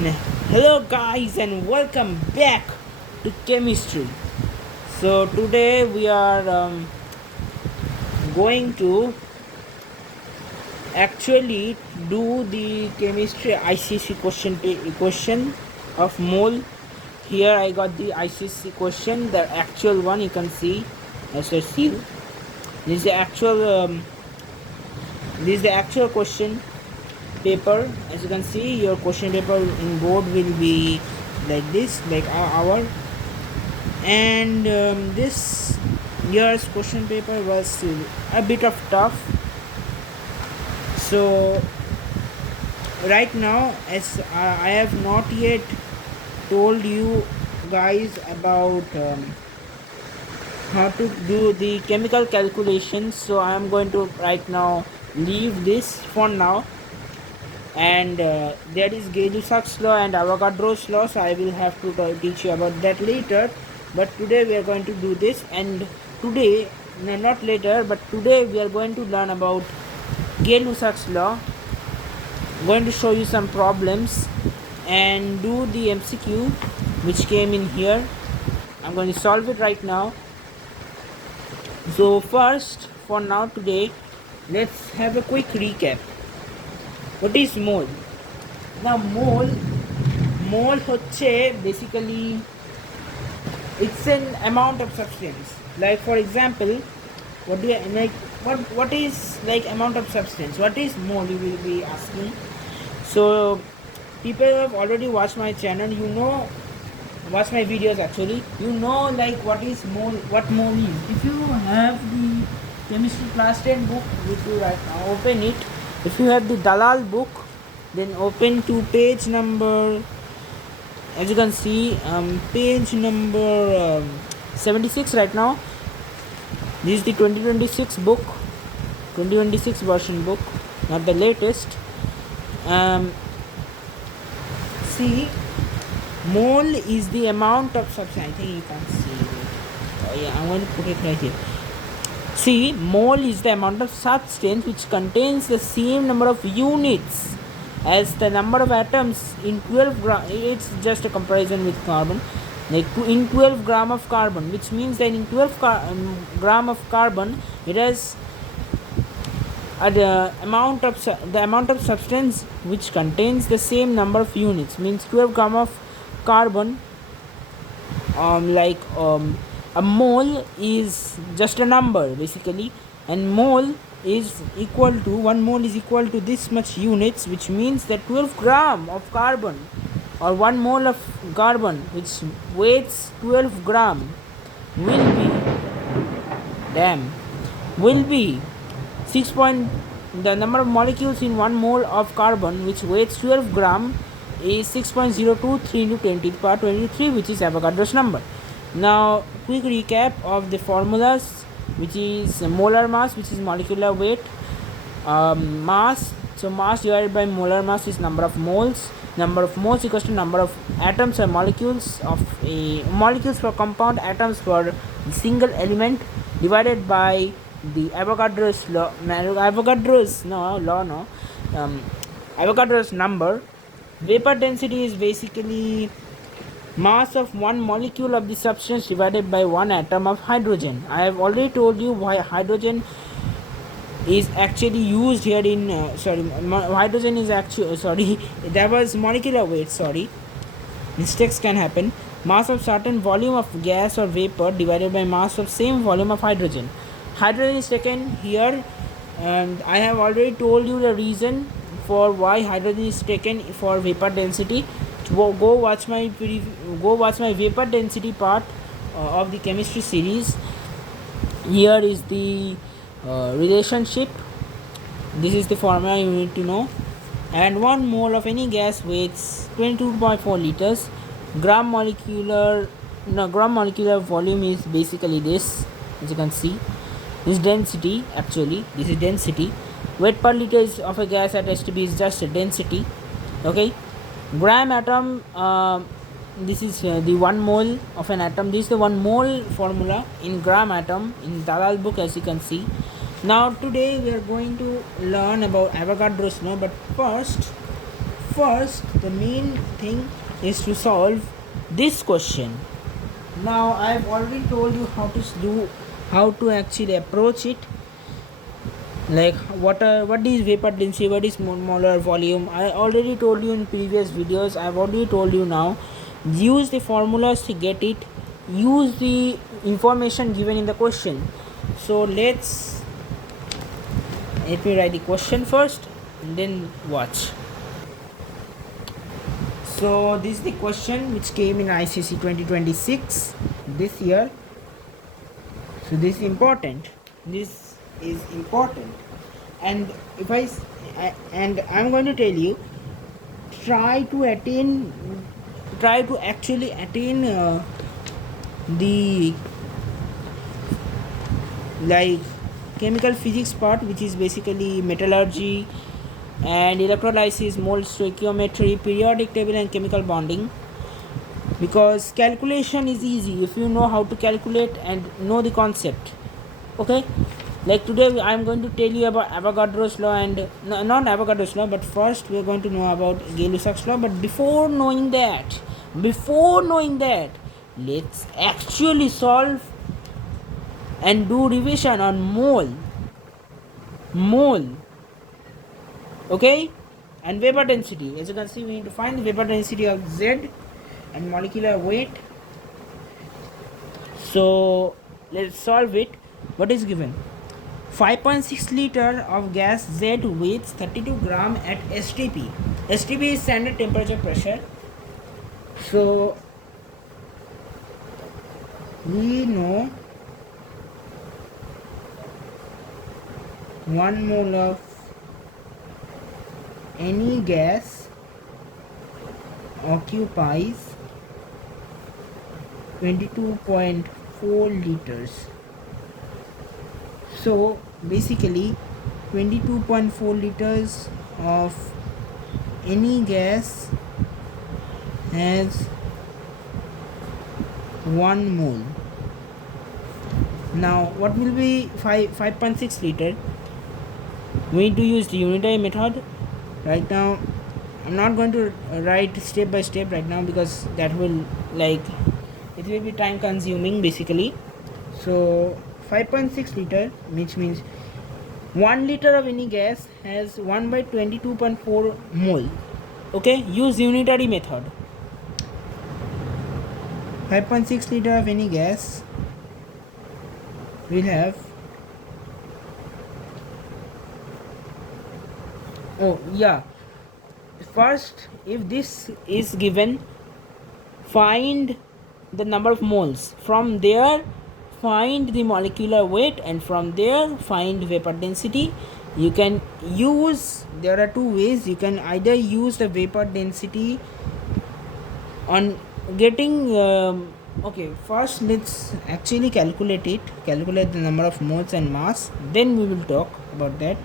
Hello guys and welcome back to chemistry. So today we are going to actually do the chemistry ICSE question of mole. Here I got the ICSE question, the actual one. You can see as I see. This is the actual question paper. As you can see, your question paper in board will be like this, like our. And this year's question paper was a bit of tough. So right now, as I have not yet told you guys about how to do the chemical calculations, so I am going to right now leave this for now. And there is Gay-Lussac's law and Avogadro's law, so I will have to teach you about that later. But today we are going to do this, and today, no, not later, but today we are going to learn about Gay-Lussac's law. I'm going to show you some problems and do the MCQ which came in here. I'm going to solve it right now. So first, for now today, let's have a quick recap. What is mole? Now mole হচ্ছে basically it's an amount of substance. Like for example, what is like amount of substance? What is mole, you will be asking. So people who have already watched my channel, watch my videos actually, like what is mole, what mole is. If you have the chemistry class 10 book with you right now, open it. If you have the Dalal book, then open to page number, as you can see, page number 76 right now. This is the 2026 book, 2026 version book, not the latest. See, mole is the amount of substance. I think you can see it. Oh yeah, I'm going to put it right here. See, mole is the amount of substance which contains the same number of units as the number of atoms in 12 gram. It's just a comparison with carbon, like in 12 gram of carbon, which means that in 12 gram of carbon, it has the amount of substance which contains the same number of units. Means 12 gram of carbon, a mole is just a number basically, and mole is equal to 1 mole is equal to this much units, which means that 12 gram of carbon or 1 mole of carbon which weighs 12 gram will be 6 point, the number of molecules in 1 mole of carbon which weighs 12 gram is 6.023 into 10 to the power 23, which is Avogadro's number. Now quick recap of the formulas, which is molar mass, which is molecular weight, mass. So mass divided by molar mass is number of moles. Number of moles equals to number of atoms or molecules of a molecules for compound, atoms for single element, divided by the Avogadro's law. Avogadro's number. Vapor density is basically mass of one molecule of the substance divided by one atom of hydrogen. I have already told you why hydrogen is actually used here in hydrogen is actually that was molecular weight, mistakes can happen. Mass of certain volume of gas or vapor divided by mass of same volume of hydrogen. Hydrogen is taken here, and I have already told you the reason for why hydrogen is taken for vapor density. Go watch my vapor density part of the chemistry series. Here is the relationship. This is the formula you need to know. And 1 mole of any gas weighs 22.4 liters. Gram molecular volume is basically this, as you can see. This is density, actually this is density. Weight per liter of a gas at STB is just a density. Okay, gram atom, this is the 1 mole of an atom. This is the 1 mole formula in gram atom in Dalal book, as you can see. Now today we are going to learn about Avogadro's law, but first the main thing is to solve this question. Now I've already told you how to actually approach it, like what is vapor density, what is molar volume. I already told you in previous videos, I've already told you now. Use the formulas to get it, use the information given in the question. So let me write the question first and then watch. So this is the question which came in ICSE 2026 this year. So this is important. This is important. And if and I'm going to tell you, try to attain, try to actually attain the like chemical physics part, which is basically metallurgy and electrolysis, mold stoichiometry, periodic table, and chemical bonding. Because calculation is easy if you know how to calculate and know the concept. Okay, like today I'm going to tell you about Avogadro's law and no, not Avogadro's law, but first we're going to know about Gay-Lussac's law. But before knowing that, let's actually solve and do revision on mole, okay, and vapor density. As you can see, we need to find the vapor density of Z and molecular weight. So let's solve it. What is given? 5.6 liter of gas Z weighs 32 gram at STP. STP is standard temperature pressure. So we know 1 mole of any gas occupies 22.4 liters. So basically 22.4 liters of any gas has 1 mole. Now what will be 5.6 liter? We need to use the unitary method. Right now I'm not going to write step by step right now, because that will it will be time consuming basically. So 5.6 liter, which means 1 liter of any gas has 1 by 22.4 mole. Okay, use unitary method. 5.6 liter of any gas will have, oh yeah, first if this is given, find the number of moles, from there find the molecular weight, and from there find vapor density. You can use, there are two ways. You can either use the vapor density on getting okay, first let's actually calculate the number of moles and mass, then we will talk about that.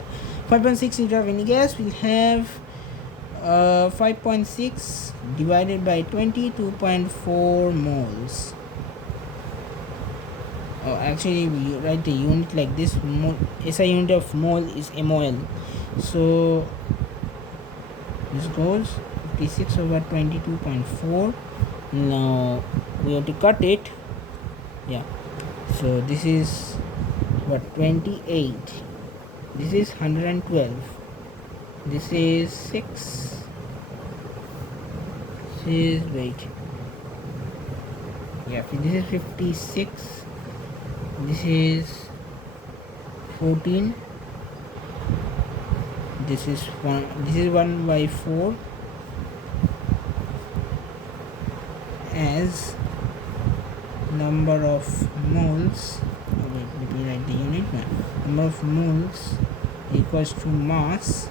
5.6 liter of any gas will have 5.6 divided by 22.4 moles. Oh, actually we write the unit like this. SI unit of mole is MOL. So this goes 56 over 22.4. Now we have to cut it. Yeah, so this is what, 28, this is 112, this is 6, this is, wait, yeah, this is 56, this is 14, this is 1 by 4 as number of moles. Wait, let me write the unit now. Number of moles equals to mass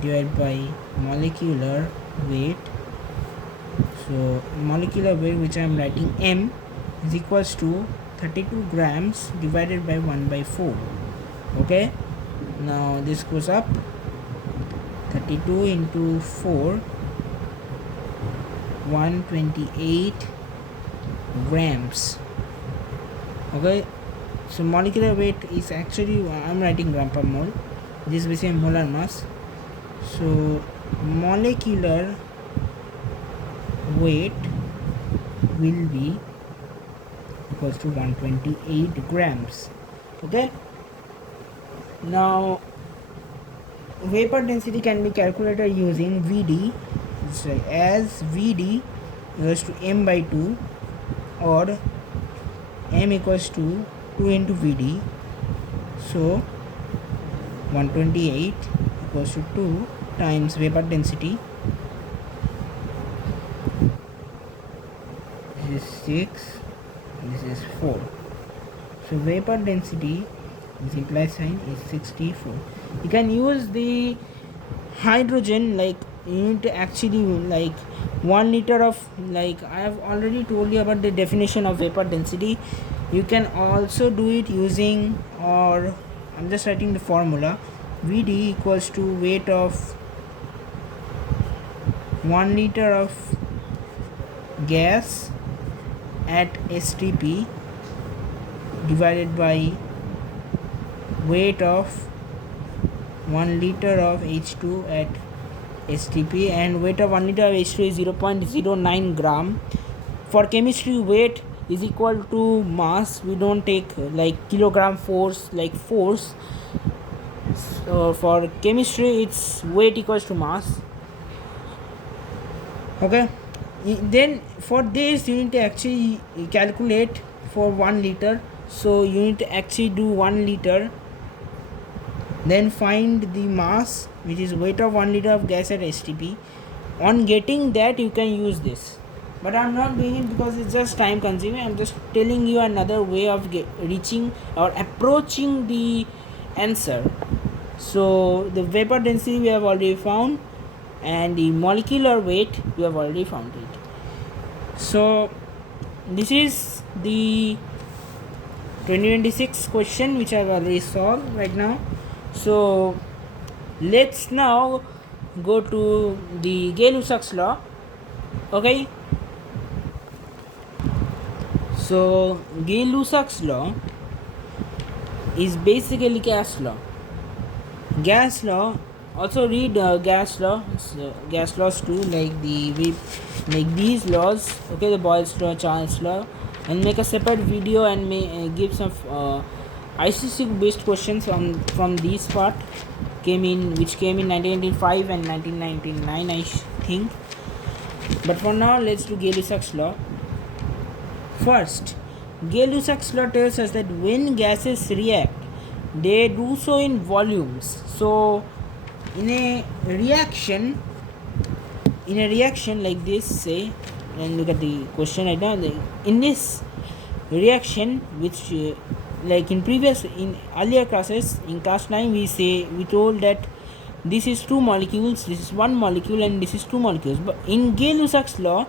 divided by molecular weight. So molecular weight, which I am writing M, is equals to 32 grams divided by 1 by 4. Okay, now this goes up, 32 into 4, 128 grams. Okay, so molecular weight is actually, I'm writing gram per mole, this is basically molar mass. So molecular weight will be equals to 128 grams. Okay, now vapor density can be calculated using Vd, so as Vd equals to m by 2, or m equals to 2 into Vd. So 128 equals to 2 times vapor density. This is 6, this is 4. So vapor density, this implied sign, is 64. You can use the hydrogen, like you need to actually, like 1 liter of, like I have already told you about the definition of vapor density. You can also do it using, or I'm just writing the formula. Vd equals to weight of 1 liter of gas at STP divided by weight of 1 liter of H2 at STP, and weight of 1 liter of H2 is 0.09 gram. For chemistry, weight is equal to mass. We don't take like kilogram force, like force. So for chemistry, it's weight equals to mass. Okay, then for this you need to actually calculate for 1 liter. So you need to actually do 1 liter, then find the mass, which is weight of 1 liter of gas at STP. On getting that, you can use this, but I'm not doing it because it's just time consuming. I'm just telling you another way of reaching or approaching the answer. So the vapor density we have already found, and the molecular weight we have already found it. So this is the 2026 question which I have already solved right now. So let's now go to the Gay-Lussac's law. Okay, so Gay-Lussac's law is basically gas law. Gas law, also read gas law, so gas laws too, like like these laws. Okay, the Boyle's law, Charles law, and make a separate video and may give some ICSE based questions from these part which came in 1995 and 1999, I think. But for now, let's do Gay-Lussac's law. First, Gay-Lussac's law tells us that when gases react, they do so in volumes. So in a reaction like this, say, and look at the question right now. In this reaction, which like in earlier classes, in class 9, we told that this is two molecules, this is one molecule, and this is two molecules. But in Gay-Lussac's law,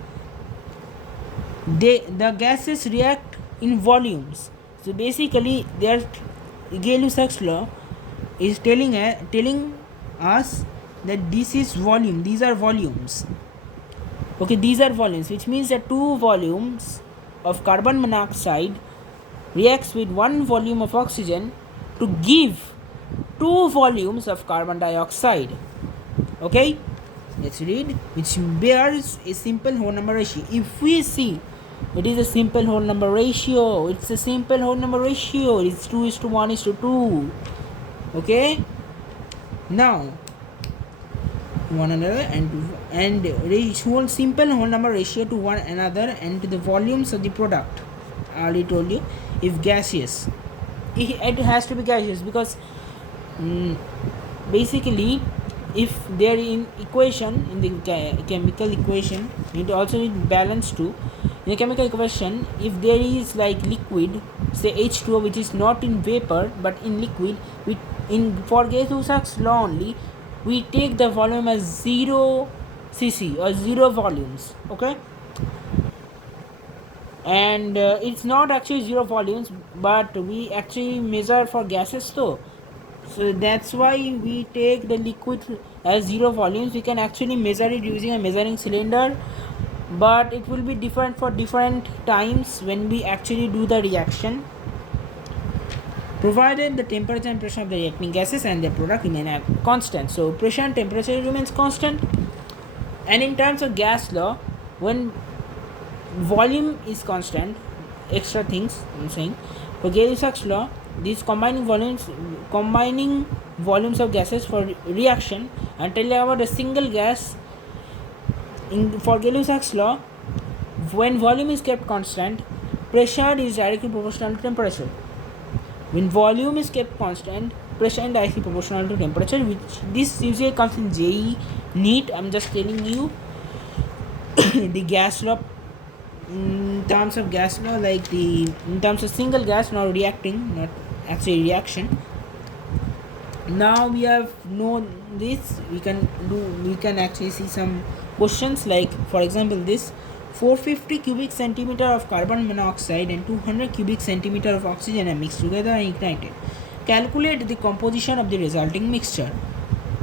the gases react in volumes. So basically, Gay-Lussac's law is telling us that this is volume. These are volumes. Okay, these are volumes, which means that two volumes of carbon monoxide reacts with one volume of oxygen to give two volumes of carbon dioxide. Okay, let's read, which bears a simple whole number ratio. If we see, it is a simple whole number ratio. It's a simple whole number ratio. It's 2:1:2. Okay, now one another and whole simple whole number ratio to one another and to the volumes of the product. I already told you, if gaseous, it has to be gaseous, because basically if they are in equation, in the chemical equation, it also need balance too. In a chemical equation, if there is like liquid, say H2O, which is not in vapor but in liquid, for Gay-Lussac's law only, we take the volume as 0 cc or 0 volumes. Okay, and it's not actually 0 volumes, but we actually measure for gases though. So that's why we take the liquid as 0 volumes. We can actually measure it using a measuring cylinder, but it will be different for different times when we actually do the reaction. provided the temperature and pressure of the reacting gases and their product remain at constant. So pressure and temperature remains constant. And in terms of gas law, when volume is constant, extra things I'm saying, for Gay-Lussac's law, these combining volumes of gases for reaction and telling about a single gas. For Gay-Lussac's law, when volume is kept constant, pressure is directly proportional to temperature. When volume is kept constant, pressure is directly proportional to temperature, which this usually comes in JE NEET. I'm just telling you the gas law. In terms of gas law, like in terms of single gas, not reacting, not actually reaction. Now we have known this, we can actually see some questions, like for example this 450 cubic centimeter of carbon monoxide and 200 cubic centimeter of oxygen are mixed together and ignited. Calculate the composition of the resulting mixture.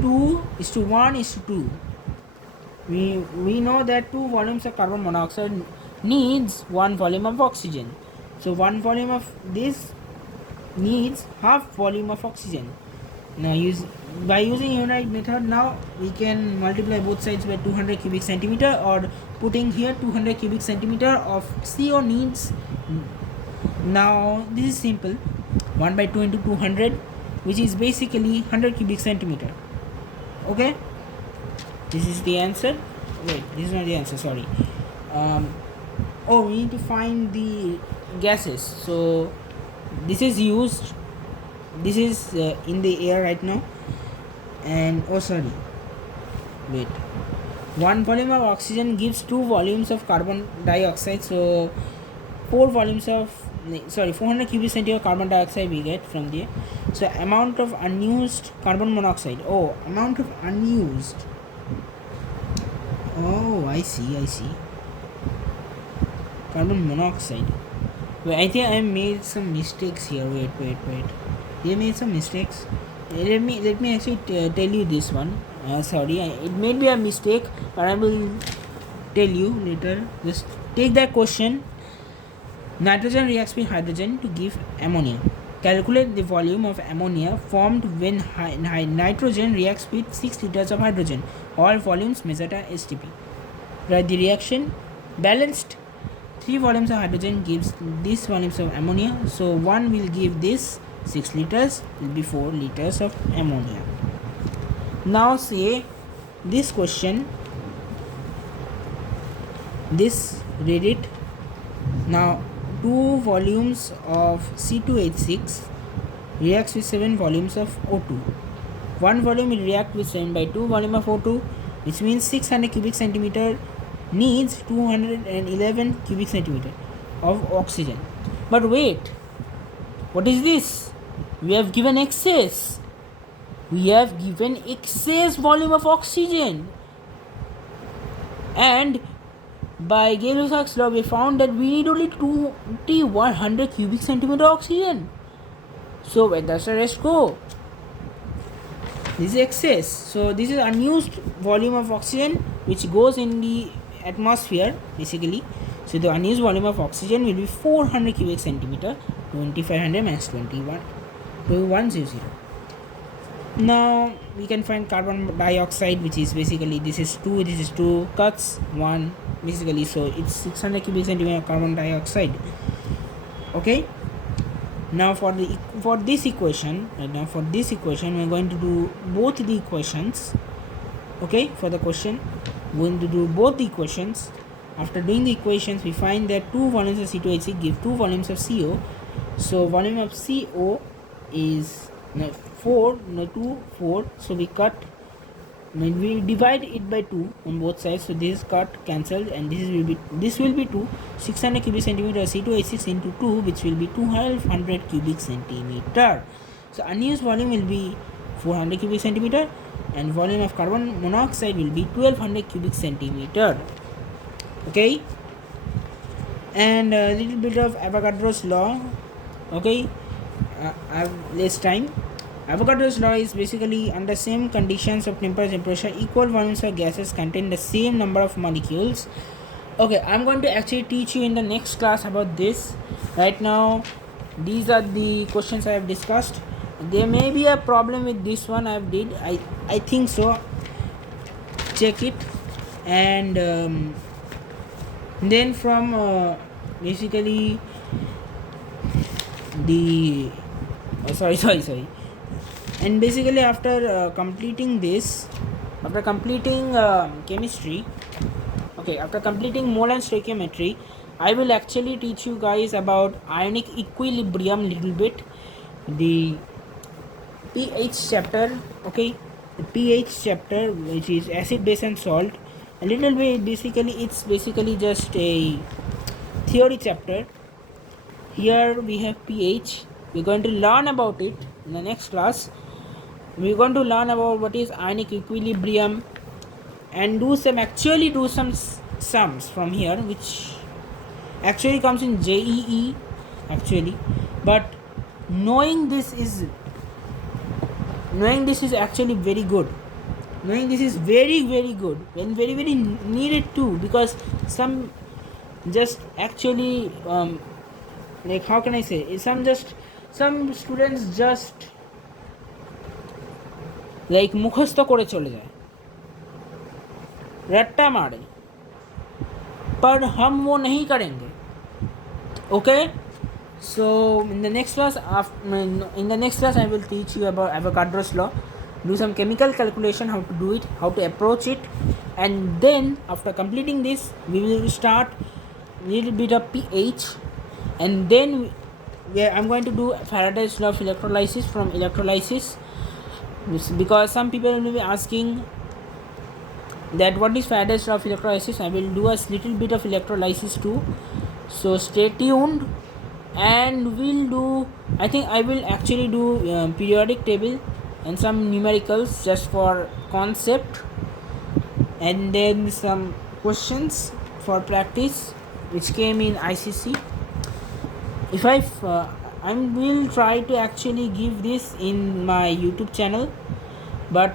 2:1:2. We know that 2 volumes of carbon monoxide needs 1 volume of oxygen. So 1 volume of this needs half volume of oxygen. Now by using unit method, now we can multiply both sides by 200 cubic centimeter, or putting here 200 cubic centimeter of CO needs. Now this is simple, 1 by 2 into 200, which is basically 100 cubic centimeter. Okay, this is the answer. Wait, this is not the answer, sorry. We need to find the gases. So this is used, this is in the air right now, and wait, 1 volume of oxygen gives 2 volumes of carbon dioxide. So 400 cubic centimeter of carbon dioxide we get from there. So amount of unused carbon monoxide, amount of unused, I see, carbon monoxide. Wait, I think I made some mistakes here. Wait. They made some mistakes. Let me actually tell you this one. Sorry, it may be a mistake, but I will tell you later. Just take that question. Nitrogen reacts with hydrogen to give ammonia. Calculate the volume of ammonia formed when nitrogen reacts with 6 liters of hydrogen. All volumes measured at STP. Write the reaction. Balanced 3 volumes of hydrogen gives this volumes of ammonia. So 1 will give this 6 liters, will be 4 liters of ammonia. Now say this question, this read it. Now 2 volumes of C2H6 reacts with 7 volumes of O2. 1 volume will react with 7 by 2 volume of O2, which means 600 cubic centimeter needs 211 cubic centimeter of oxygen. But wait, what is this? We have given excess volume of oxygen, and by Gay-Lussac's law we found that we need only 2100 cubic centimeter oxygen. So where does the rest go? This is excess. So this is unused volume of oxygen which goes in the atmosphere basically. So the unused volume of oxygen will be 400 cubic centimeter. 2500 minus 2100. Now we can find carbon dioxide, which is basically this is 2 cuts 1 basically. So it's 600 cubic centimeter of carbon dioxide. Okay. Now for this equation we're going to do both the equations. Okay, for the question we're going to do both the equations. After doing the equations, we find that 2 volumes of C2H6 give 2 volumes of CO. So volume of CO is 4. So we divide it by 2 on both sides. So this is cut, cancelled, and this will be 2. 600 cubic centimeter C2H6 into 2, which will be 1200 cubic centimeter. So unused volume will be 400 cubic centimeter, and volume of carbon monoxide will be 1200 cubic centimeter. Okay, and a little bit of Avogadro's law. Okay, I have less time. Avogadro's law is basically under same conditions of temperature and pressure, equal volumes of gases contain the same number of molecules. Okay, I'm going to actually teach you in the next class about this. Right now these are the questions I have discussed. There may be a problem with this one I did. I think so. Check it. And then from basically the sorry, and basically after completing this, after completing chemistry, okay, after completing mole and stoichiometry, I will actually teach you guys about ionic equilibrium little bit, the pH chapter. Okay, the pH chapter, which is acid, base and salt, a little bit. Basically it's basically just a theory chapter. Here we have pH. We're going to learn about it in the next class. We're going to learn about what is ionic equilibrium and do some sums from here, which actually comes in JEE actually. But knowing this is actually very good. Knowing this is very good and very needed too, because some just actually like, how can I say, some students just like মুখস্থ করে চলে যায়, रट्टा मारे, पर हम वो नहीं करेंगे. Okay, so in the next class I will teach you about Avogadro's law, do some chemical calculation, how to do it, how to approach it, and then after completing this we will start little bit of pH, and then I'm going to do Faraday's law of electrolysis from electrolysis, because some people will be asking that what is Faraday's law of electrolysis. I will do a little bit of electrolysis too, so stay tuned. And we'll do, I think I will actually do periodic table and some numericals just for concept, and then some questions for practice which came in ICSE. If I will try to actually give this in my YouTube channel, but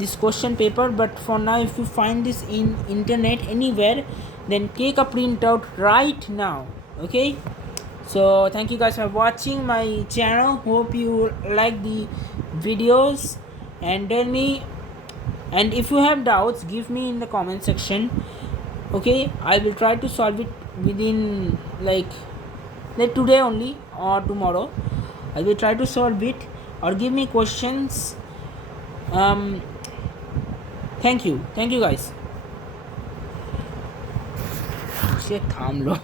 this question paper, but for now if you find this in internet anywhere, then take a printout right now. Okay, so thank you guys for watching my channel. Hope you like the videos, and tell me, and if you have doubts, give me in the comment section. Okay, I will try to solve it within like today only or tomorrow. I will try to solve it, or give me questions. Thank you guys. সে থামলো।